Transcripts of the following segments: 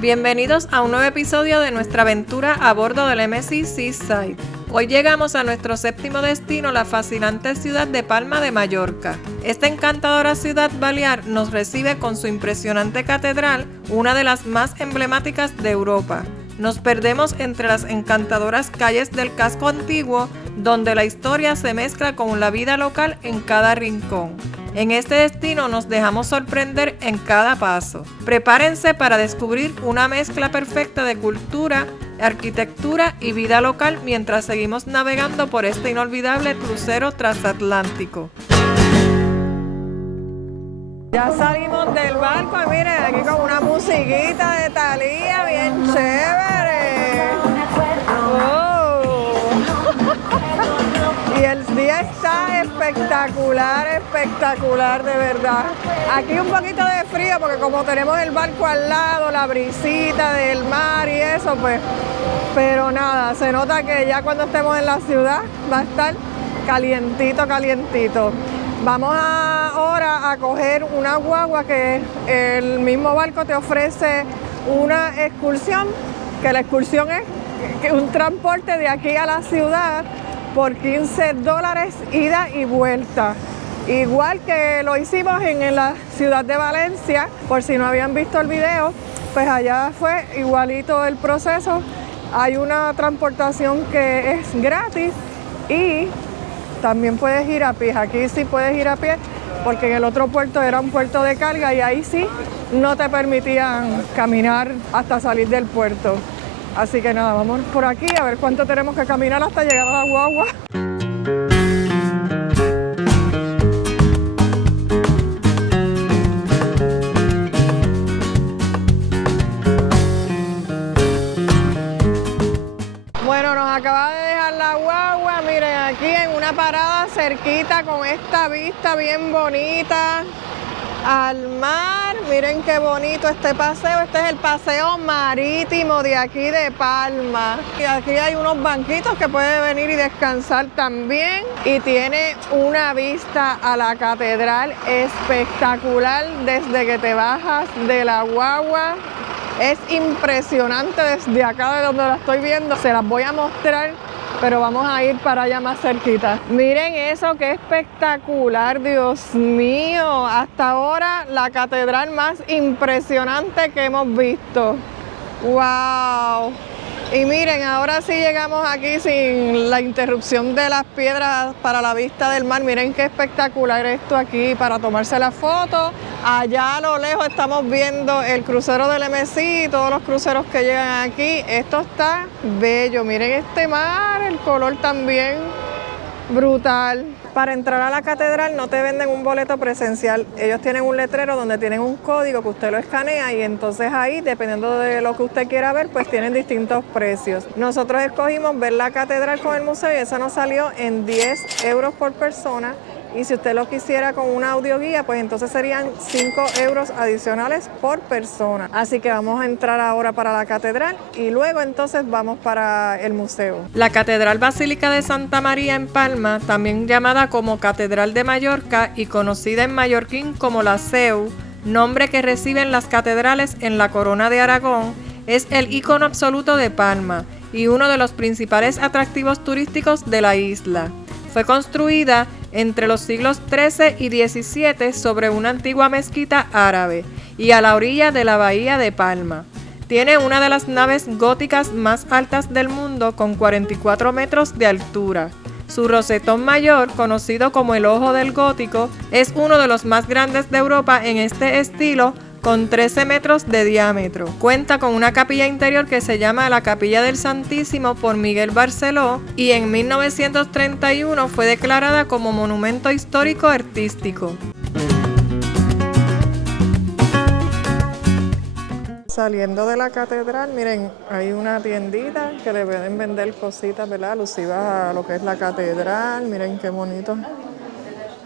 Bienvenidos a un nuevo episodio de nuestra aventura a bordo del MSC Seaside. Hoy llegamos a nuestro séptimo destino, la fascinante ciudad de Palma de Mallorca. Esta encantadora ciudad balear nos recibe con su impresionante catedral, una de las más emblemáticas de Europa. Nos perdemos entre las encantadoras calles del casco antiguo, donde la historia se mezcla con la vida local en cada rincón. En este destino nos dejamos sorprender en cada paso. Prepárense para descubrir una mezcla perfecta de cultura, arquitectura y vida local mientras seguimos navegando por este inolvidable crucero transatlántico. Ya salimos del barco y miren, aquí con una musiquita de Thalía bien chévere. Y el día está espectacular de verdad. Aquí un poquito de frío porque como tenemos el barco al lado, la brisita del mar y eso, pues, pero nada, se nota que ya cuando estemos en la ciudad va a estar calientito. Vamos ahora a coger una guagua que el mismo barco te ofrece una excursión, que la excursión es un transporte de aquí a la ciudad por $15 ida y vuelta. Igual que lo hicimos en la ciudad de Valencia, por si no habían visto el video, pues allá fue igualito el proceso. Hay una transportación que es gratis y también puedes ir a pie. Aquí sí puedes ir a pie porque en el otro puerto era un puerto de carga y ahí sí no te permitían caminar hasta salir del puerto. Así que nada, vamos por aquí a ver cuánto tenemos que caminar hasta llegar a la guagua. Bueno, nos acaba de dejar la guagua, miren, aquí en una parada cerquita con esta vista bien bonita al mar. Miren qué bonito este paseo. Este es el paseo marítimo de aquí de Palma. Y aquí hay unos banquitos que puede venir y descansar también. Y tiene una vista a la catedral espectacular desde que te bajas de la guagua. Es impresionante desde acá de donde la estoy viendo. Se las voy a mostrar, pero vamos a ir para allá más cerquita. Miren eso, qué espectacular, Dios mío. Hasta ahora la catedral más impresionante que hemos visto. ¡Wow! Y miren, ahora sí llegamos aquí sin la interrupción de las piedras para la vista del mar. Miren qué espectacular esto aquí para tomarse la foto. Allá a lo lejos estamos viendo el crucero del MSC, todos los cruceros que llegan aquí. Esto está bello. Miren este mar, el color también brutal. Para entrar a la catedral no te venden un boleto presencial. Ellos tienen un letrero donde tienen un código que usted lo escanea y entonces ahí, dependiendo de lo que usted quiera ver, pues tienen distintos precios. Nosotros escogimos ver la catedral con el museo y eso nos salió en 10 euros por persona. Y si usted lo quisiera con una audioguía, pues entonces serían 5 euros adicionales por persona. Así que vamos a entrar ahora para la catedral y luego entonces vamos para el museo. La Catedral Basílica de Santa María en Palma, también llamada como Catedral de Mallorca y conocida en mallorquín como la Seu, nombre que reciben las catedrales en la Corona de Aragón, es el ícono absoluto de Palma y uno de los principales atractivos turísticos de la isla. Fue construida entre los siglos XIII y XVII sobre una antigua mezquita árabe y a la orilla de la bahía de Palma. Tiene una de las naves góticas más altas del mundo con 44 metros de altura. Su rosetón mayor, conocido como el Ojo del Gótico, es uno de los más grandes de Europa en este estilo, con 13 metros de diámetro. Cuenta con una capilla interior que se llama la Capilla del Santísimo por Miguel Barceló y en 1931 fue declarada como Monumento Histórico Artístico. Saliendo de la catedral, miren, hay una tiendita que le pueden vender cositas, ¿verdad? Alusivas a lo que es la catedral. Miren qué bonito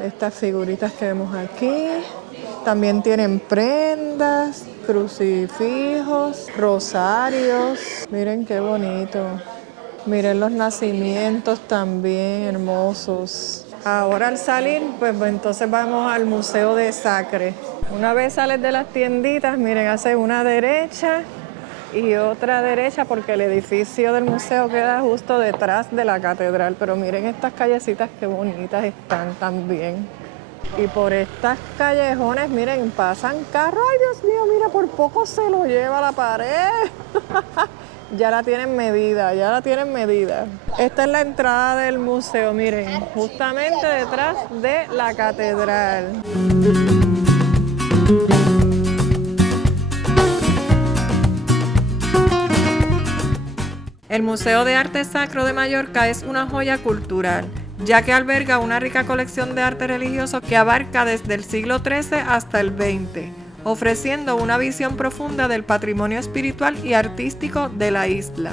estas figuritas que vemos aquí. También tienen prendas, crucifijos, rosarios. Miren qué bonito. Miren los nacimientos también hermosos. Ahora al salir, pues entonces vamos al Museo de Sacre. Una vez sales de las tienditas, miren, hace una derecha y otra derecha porque el edificio del museo queda justo detrás de la catedral. Pero miren estas callecitas qué bonitas están también. Y por estas callejones, miren, pasan carros. ¡Ay, Dios mío! Mira, por poco se lo lleva la pared. Ya la tienen medida, ya la tienen medida. Esta es la entrada del museo, miren, justamente detrás de la catedral. El Museo de Arte Sacro de Mallorca es una joya cultural, ya que alberga una rica colección de arte religioso que abarca desde el siglo XIII hasta el XX, ofreciendo una visión profunda del patrimonio espiritual y artístico de la isla.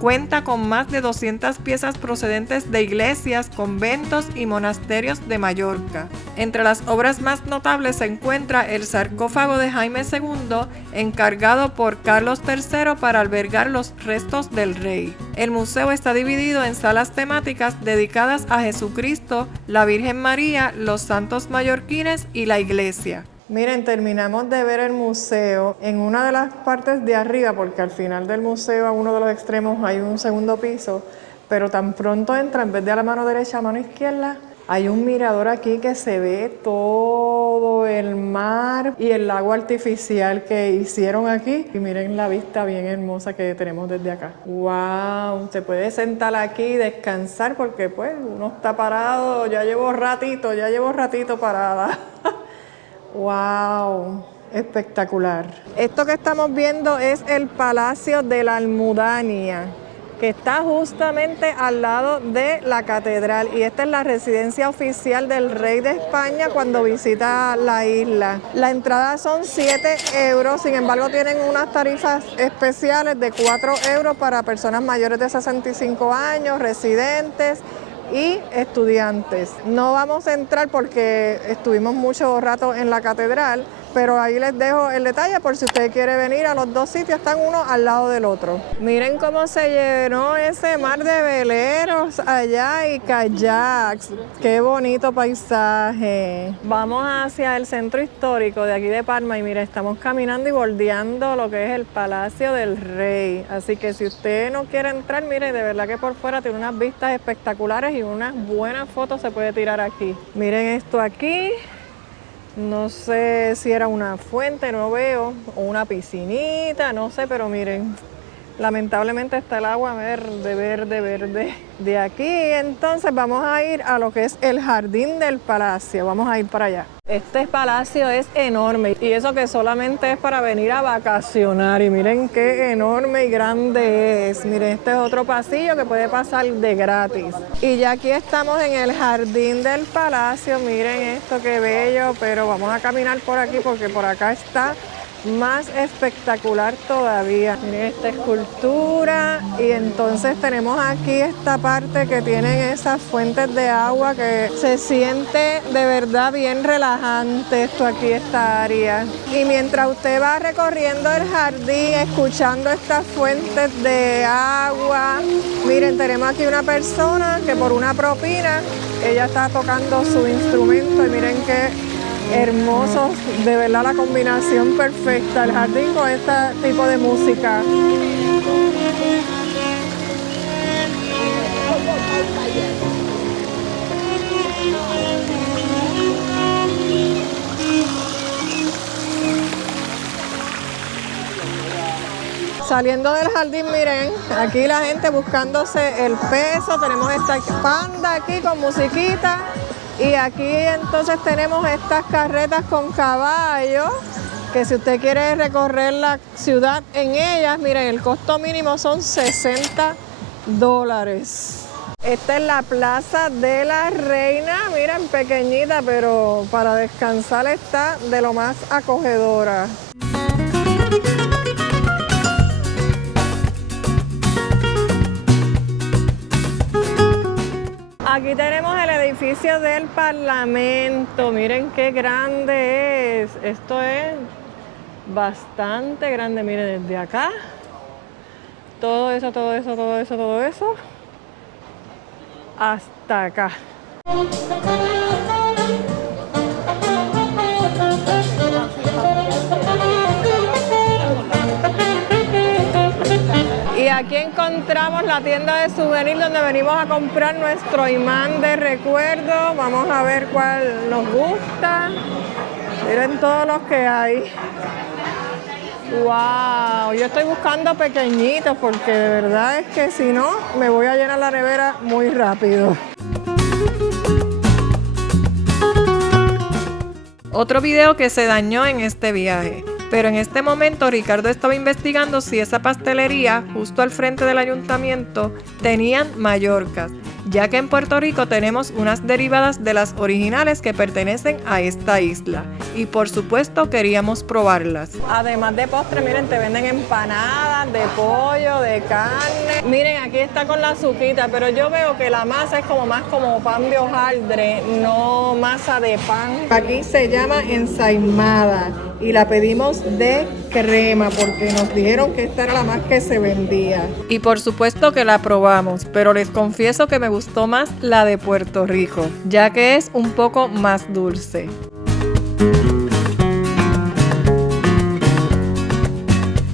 Cuenta con más de 200 piezas procedentes de iglesias, conventos y monasterios de Mallorca. Entre las obras más notables se encuentra el sarcófago de Jaime II, encargado por Carlos III para albergar los restos del rey. El museo está dividido en salas temáticas dedicadas a Jesucristo, la Virgen María, los santos mallorquines y la iglesia. Miren, terminamos de ver el museo en una de las partes de arriba, porque al final del museo, a uno de los extremos, hay un segundo piso, pero tan pronto entra, en vez de a la mano derecha, a mano izquierda, hay un mirador aquí que se ve todo el mar y el lago artificial que hicieron aquí. Y miren la vista bien hermosa que tenemos desde acá. ¡Wow! Se puede sentar aquí y descansar porque pues uno está parado, ya llevo ratito parada. ¡Wow! Espectacular. Esto que estamos viendo es el Palacio de la Almudania, que está justamente al lado de la catedral. Y esta es la residencia oficial del rey de España cuando visita la isla. La entrada son 7 euros, sin embargo tienen unas tarifas especiales de 4 euros para personas mayores de 65 años, residentes y estudiantes. No vamos a entrar porque estuvimos mucho rato en la catedral, pero ahí les dejo el detalle por si usted quiere venir a los dos sitios, están uno al lado del otro. Miren cómo se llenó ese mar de veleros allá y kayaks. Qué bonito paisaje. Vamos hacia el centro histórico de aquí de Palma y mire, estamos caminando y bordeando lo que es el Palacio del Rey. Así que si usted no quiere entrar, mire, de verdad que por fuera tiene unas vistas espectaculares y unas buenas fotos se puede tirar aquí. Miren esto aquí. No sé si era una fuente, no veo, o una piscinita, no sé, pero miren, lamentablemente está el agua verde, verde, verde. De aquí entonces vamos a ir a lo que es el jardín del palacio, vamos a ir para allá. Este palacio es enorme y eso que solamente es para venir a vacacionar y miren qué enorme y grande es. Miren, este es otro pasillo que puede pasar de gratis. Y ya aquí estamos en el jardín del palacio, miren esto qué bello, pero vamos a caminar por aquí porque por acá está más espectacular todavía. Miren esta escultura y entonces tenemos aquí esta parte que tienen esas fuentes de agua que se siente de verdad bien relajante esto aquí, esta área. Y mientras usted va recorriendo el jardín, escuchando estas fuentes de agua, miren, tenemos aquí una persona que por una propina, ella está tocando su instrumento y miren qué hermoso, de verdad la combinación perfecta, el jardín con este tipo de música. Saliendo del jardín, miren, aquí la gente buscándose el peso, tenemos esta panda aquí con musiquita. Y aquí entonces tenemos estas carretas con caballos, que si usted quiere recorrer la ciudad en ellas, miren, el costo mínimo son $60. Esta es la Plaza de la Reina, miren, pequeñita, pero para descansar está de lo más acogedora. Aquí tenemos el edificio del Parlamento, miren qué grande es, esto es bastante grande, miren desde acá, todo eso, hasta acá. aquí encontramos la tienda de souvenir donde venimos a comprar nuestro imán de recuerdo. Vamos a ver cuál nos gusta. Miren todos los que hay. ¡Wow! Yo estoy buscando pequeñitos porque de verdad es que si no, me voy a llenar la nevera muy rápido. Otro video que se dañó en este viaje. Pero en este momento Ricardo estaba investigando si esa pastelería, justo al frente del ayuntamiento, tenían mallorcas, ya que en Puerto Rico tenemos unas derivadas de las originales que pertenecen a esta isla. Y por supuesto queríamos probarlas. Además de postre, miren, te venden empanadas de pollo, de carne. Miren, aquí está con la azuquita, pero yo veo que la masa es como más como pan de hojaldre, no masa de pan. Aquí se llama ensaimada y la pedimos de crema porque nos dijeron que esta era la más que se vendía. Y por supuesto que la probamos, pero les confieso que me gustó más la de Puerto Rico, ya que es un poco más dulce.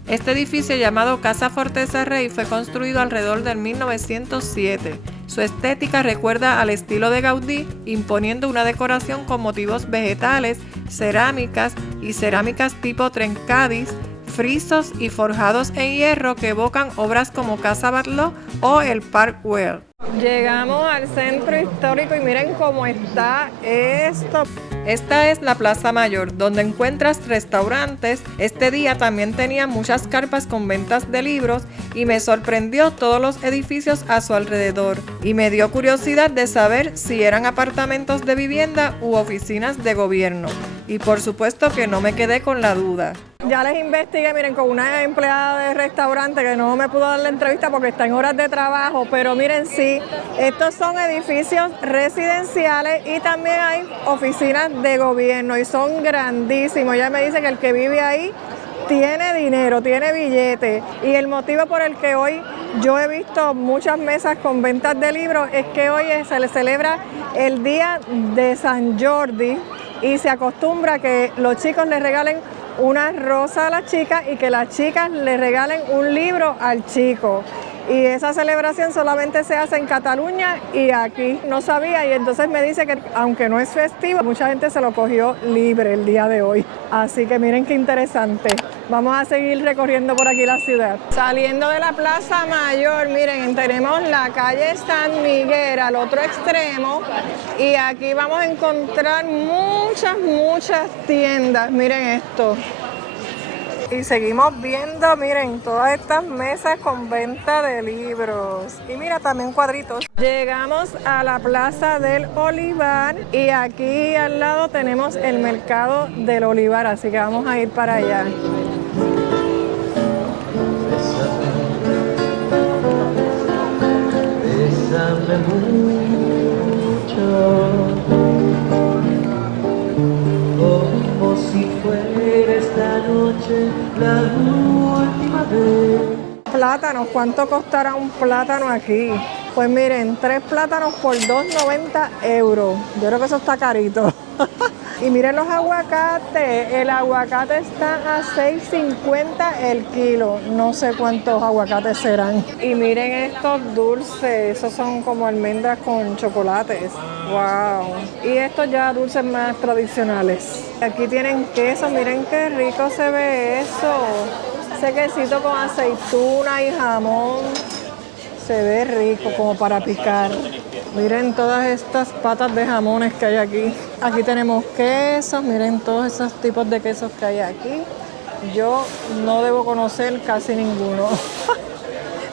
Este edificio llamado Casa Forteza Rey fue construido alrededor del 1907. Su estética recuerda al estilo de Gaudí, imponiendo una decoración con motivos vegetales, cerámicas y cerámicas tipo trencadis, frisos y forjados en hierro que evocan obras como Casa Batlló o el Park Güell. Llegamos al centro histórico y miren cómo está esto. Esta es la Plaza Mayor, donde encuentras restaurantes. Este día también tenía muchas carpas con ventas de libros y me sorprendió todos los edificios a su alrededor. Y me dio curiosidad de saber si eran apartamentos de vivienda u oficinas de gobierno. Y por supuesto que no me quedé con la duda. Ya les investigué, miren, con una empleada de restaurante que no me pudo dar la entrevista porque está en horas de trabajo, pero miren, sí, estos son edificios residenciales y también hay oficinas de gobierno y son grandísimos. Ella me dice que el que vive ahí tiene dinero, tiene billete, y el motivo por el que hoy yo he visto muchas mesas con ventas de libros es que hoy se le celebra el día de San Jordi y se acostumbra que los chicos le regalen una rosa a las chicas y que las chicas le regalen un libro al chico. Y esa celebración solamente se hace en Cataluña y aquí. No sabía, y entonces me dice que aunque no es festivo, mucha gente se lo cogió libre el día de hoy. Así que miren qué interesante. Vamos a seguir recorriendo por aquí la ciudad. Saliendo de la Plaza Mayor, miren, tenemos la calle San Miguel al otro extremo y aquí vamos a encontrar muchas tiendas. Miren esto. Y seguimos viendo, miren, todas estas mesas con venta de libros. Y mira, también cuadritos. Llegamos a la Plaza del Olivar y aquí al lado tenemos el Mercado del Olivar, así que vamos a ir para allá. Bésame mucho, como si fuera esta noche la última vez. Plátanos, ¿cuánto costará un plátano aquí? Pues miren, 3 plátanos por 2,90 €. Yo creo que eso está carito. Y miren los aguacates. El aguacate está a 6.50 el kilo. No sé cuántos aguacates serán. Y miren estos dulces. Esos son como almendras con chocolates. ¡Wow! Y estos ya dulces más tradicionales. Aquí tienen queso. Miren qué rico se ve eso. Ese quesito con aceituna y jamón. Se ve rico como para picar. Miren todas estas patas de jamones que hay aquí. Aquí tenemos quesos, miren todos esos tipos de quesos que hay aquí. Yo no debo conocer casi ninguno.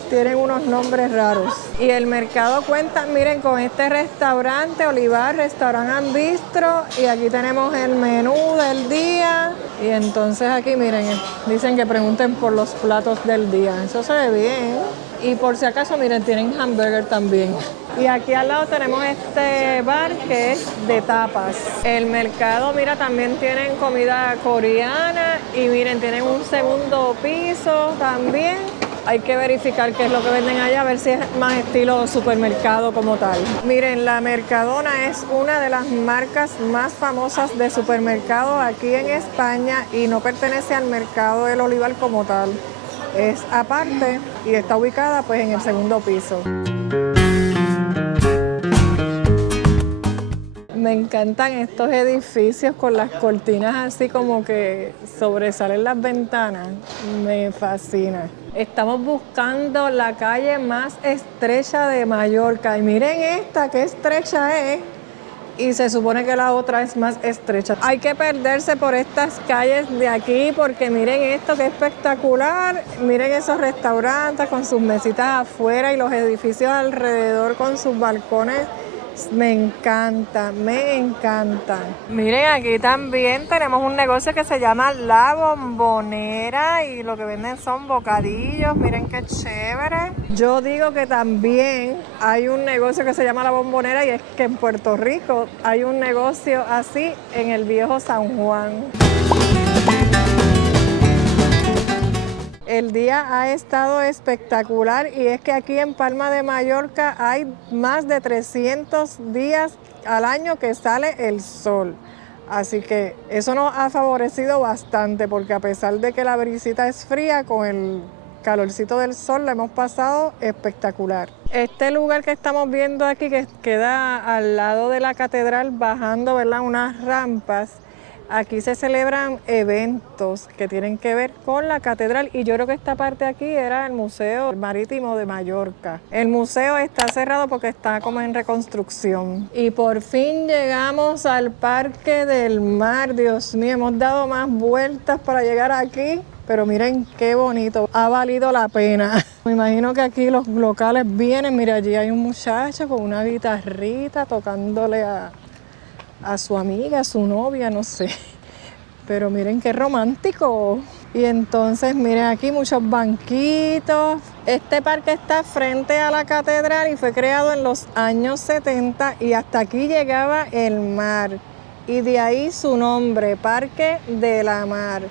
Tienen unos nombres raros. Y el mercado cuenta, miren, con este restaurante, Olivar, Restaurant and Bistro. Y aquí tenemos el menú del día. Y entonces aquí, miren, dicen que pregunten por los platos del día. Eso se ve bien. Y por si acaso, miren, tienen hamburger también. Y aquí al lado tenemos este bar que es de tapas. El mercado, mira, también tienen comida coreana. Y miren, tienen un segundo piso también. Hay que verificar qué es lo que venden allá, a ver si es más estilo supermercado como tal. Miren, la Mercadona es una de las marcas más famosas de supermercado aquí en España y no pertenece al Mercado del Olivar como tal. es aparte y está ubicada pues en el segundo piso. Me encantan estos edificios con las cortinas así como que sobresalen las ventanas. Me fascina. Estamos buscando la calle más estrecha de Mallorca. Y miren esta, qué estrecha es. Y se supone que la otra es más estrecha. Hay que perderse por estas calles de aquí porque miren esto, qué espectacular. Miren esos restaurantes con sus mesitas afuera y los edificios alrededor con sus balcones. Me encanta, me encanta. Miren, aquí también tenemos un negocio que se llama La Bombonera y lo que venden son bocadillos. Miren qué chévere. Yo digo que también hay un negocio que se llama La Bombonera y es que en Puerto Rico hay un negocio así en el viejo San Juan. El día ha estado espectacular y es que aquí en Palma de Mallorca hay más de 300 días al año que sale el sol. Así que eso nos ha favorecido bastante porque a pesar de que la brisita es fría, con el calorcito del sol la hemos pasado espectacular. Este lugar que estamos viendo aquí, que queda al lado de la catedral, bajando, ¿verdad?, unas rampas. Aquí se celebran eventos que tienen que ver con la catedral y yo creo que esta parte aquí era el Museo Marítimo de Mallorca. El museo está cerrado porque está como en reconstrucción. Y por fin llegamos al Parque del Mar. Dios mío, hemos dado más vueltas para llegar aquí, pero miren qué bonito, ha valido la pena. Me imagino que aquí los locales vienen, mira, allí hay un muchacho con una guitarrita tocándole a su amiga, a su novia, no sé. Pero miren qué romántico. Y entonces miren aquí muchos banquitos. Este parque está frente a la catedral y fue creado en los años 70 y hasta aquí llegaba el mar. Y de ahí su nombre, Parque de la Mar.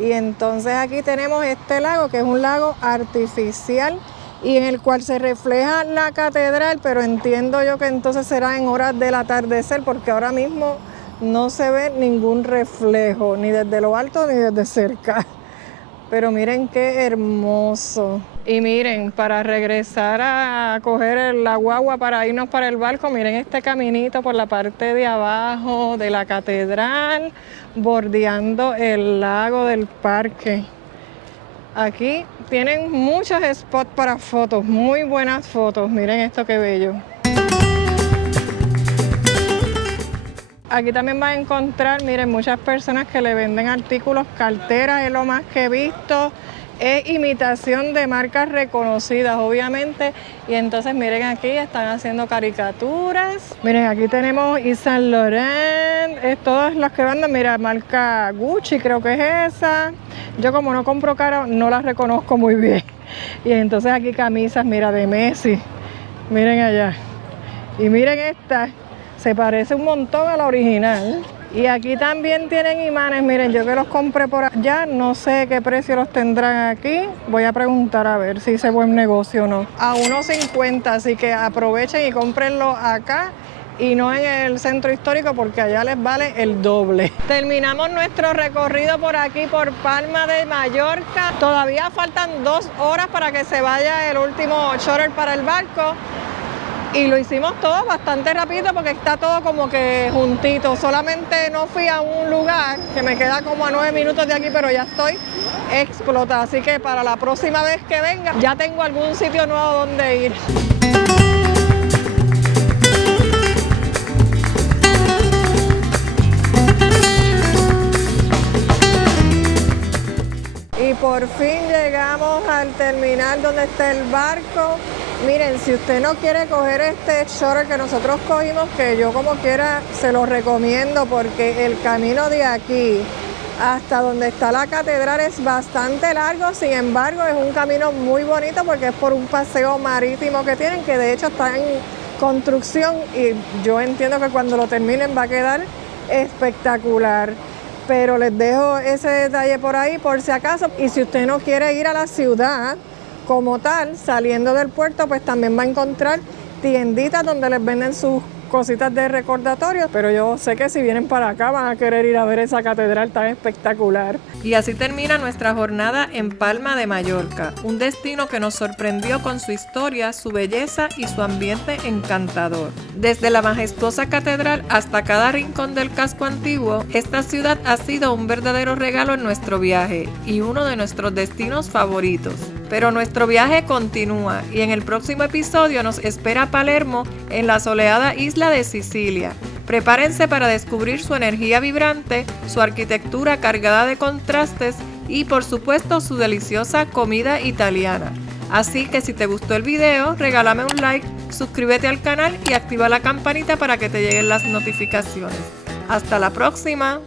Y entonces aquí tenemos este lago que es un lago artificial y en el cual se refleja la catedral, pero entiendo yo que entonces será en horas del atardecer porque ahora mismo no se ve ningún reflejo, ni desde lo alto ni desde cerca. Pero miren qué hermoso. Y miren, para regresar a coger la guagua para irnos para el barco, miren este caminito por la parte de abajo de la catedral, bordeando el lago del parque. Aquí tienen muchos spots para fotos, muy buenas fotos. Miren esto qué bello. Aquí también van a encontrar, miren, muchas personas que le venden artículos, carteras, es lo más que he visto. Es imitación de marcas reconocidas, obviamente. Y entonces miren aquí, están haciendo caricaturas. Miren, aquí tenemos Yves Saint Laurent, todas las que venden, mira, marca Gucci, creo que es esa. Yo como no compro caro, no las reconozco muy bien. Y entonces aquí camisas, mira, de Messi. Miren allá. Y miren esta, se parece un montón a la original. Y aquí también tienen imanes, miren, yo que los compré por allá, no sé qué precio los tendrán aquí. Voy a preguntar a ver si hice buen negocio o no. A 1.50, así que aprovechen y cómprenlo acá y no en el centro histórico porque allá les vale el doble. Terminamos nuestro recorrido por aquí, por Palma de Mallorca. Todavía faltan 2 horas para que se vaya el último shuttle para el barco. Y lo hicimos todo bastante rápido porque está todo como que juntito. Solamente no fui a un lugar que me queda como a 9 minutos de aquí, pero ya estoy explotada. Así que para la próxima vez que venga ya tengo algún sitio nuevo donde ir. Y por fin llegamos al terminal donde está el barco. Miren, si usted no quiere coger este shuttle que nosotros cogimos, que yo como quiera se lo recomiendo porque el camino de aquí hasta donde está la catedral es bastante largo, sin embargo es un camino muy bonito porque es por un paseo marítimo que tienen, que de hecho está en construcción y yo entiendo que cuando lo terminen va a quedar espectacular. Pero les dejo ese detalle por ahí por si acaso. Y si usted no quiere ir a la ciudad como tal, saliendo del puerto, pues también va a encontrar tienditas donde les venden sus cositas de recordatorio, pero yo sé que si vienen para acá van a querer ir a ver esa catedral tan espectacular. Y así termina nuestra jornada en Palma de Mallorca, un destino que nos sorprendió con su historia, su belleza y su ambiente encantador. Desde la majestuosa catedral hasta cada rincón del casco antiguo, esta ciudad ha sido un verdadero regalo en nuestro viaje y uno de nuestros destinos favoritos. Pero nuestro viaje continúa y en el próximo episodio nos espera Palermo en la soleada isla de Sicilia. Prepárense para descubrir su energía vibrante, su arquitectura cargada de contrastes y por supuesto su deliciosa comida italiana. Así que si te gustó el video, regálame un like, suscríbete al canal y activa la campanita para que te lleguen las notificaciones. ¡Hasta la próxima!